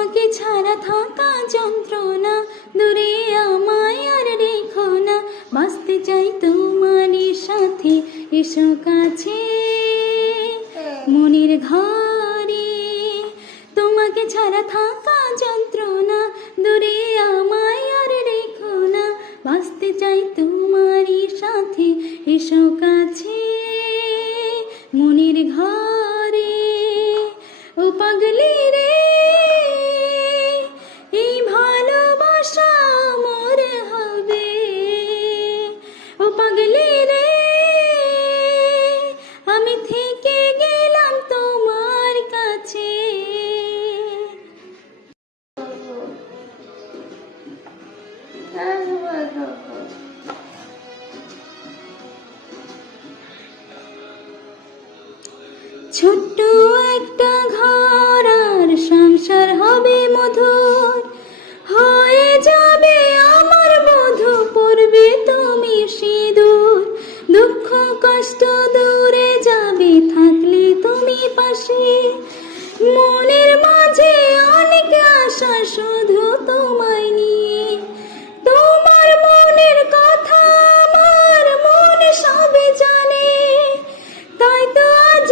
তোমাকে ছাড়া থাকা যন্ত্রণা, দূরে আমায় আর রেখো না, বাঁচতে চাই তোমারই সাথে, এসো কাছে মনের ঘরে। তোমাকে ছাড়া থাকা যন্ত্রণা, দূরে আমায় আর রেখো না, বাঁচতে চাই তোমারই সাথে, এসো কাছে মনের ঘরে। ও পাগলি রে, এই ভালোবাসা মোর হবে। ও পাগলি রে, আমি থেকে গেলাম তোমার কাছে। ছোট্ট একটা ঘর আর সংসার হবে মধুর, হয়ে যাবে আমার বধূ, পড়বে তুমি সিঁদুর। দুঃখ কষ্ট দূরে যাবে থাকলে তুমি পাশে, মনের মাঝে অনেক আশা শুধু তোমায় নিয়ে। তোমার মনের কথা আমার মন সবে জানে, তাই তো আজ